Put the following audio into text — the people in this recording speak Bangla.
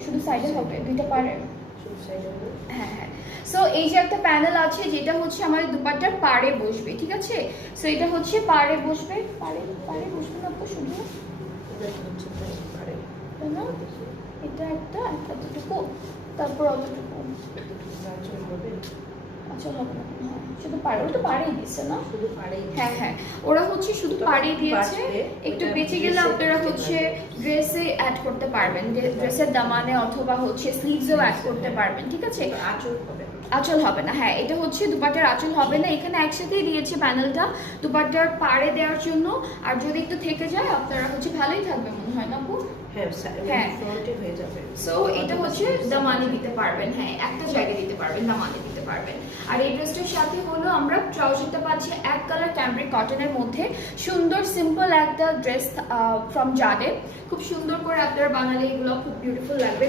শুধু সাইডে হবে, দুইটা পারে। হ্যাঁ হ্যাঁ। সো এই যে একটা প্যানেল আছে যেটা হচ্ছে আমাদের দুপাট্টার পাড়ে বসবে, ঠিক আছে? সো এটা হচ্ছে পাড়ে বসবে, পাড়ে পাড়ে বসবে না তো শুধু না, এটা একটা এতটুকু, তারপর অতটুকু আচ্ছা হবে না, শুধু পাড়ে, ওটা পাড়েই দিচ্ছে না? শুধু পাড়েই। হ্যাঁ হ্যাঁ, ওরা হচ্ছে শুধু পাড়েই দিয়েছে। একটু বেঁচে গেলে আপনারা হচ্ছে ড্রেসে অ্যাড করতে পারবেন, ড্রেসের দামানে অথবা হচ্ছে স্লিভসেও অ্যাড করতে পারবেন, ঠিক আছে? আঁচল হবে, আঁচল হবে না। হ্যাঁ, এটা হচ্ছে দুপাট্টার আঁচল হবে না, এখানে একসাথেই দিয়েছে প্যানেলটা দুপাট্টার পাড়ে দেওয়ার জন্য। আর যদি একটু থেকে যায় আপনারা হচ্ছে ভালোই থাকবে মনে হয় না আপু? হ্যাঁ ফ্রন্টে হয়ে যাবে। সো এটা হচ্ছে দামানে দিতে পারবেন, হ্যাঁ একটা জায়গায় দিতে পারবেন, দামানে দিতে পারবেন। আর এই ড্রেসটার সাথে হলো আমরা ট্রাউজারটা পাচ্ছি এক কালার ক্যামব্রিক কটনের মধ্যে, সুন্দর সিম্পল একটা ড্রেস ফ্রম জাডে, খুব সুন্দর করে আপনারা বানালে এগুলো খুব বিউটিফুল লাগবে।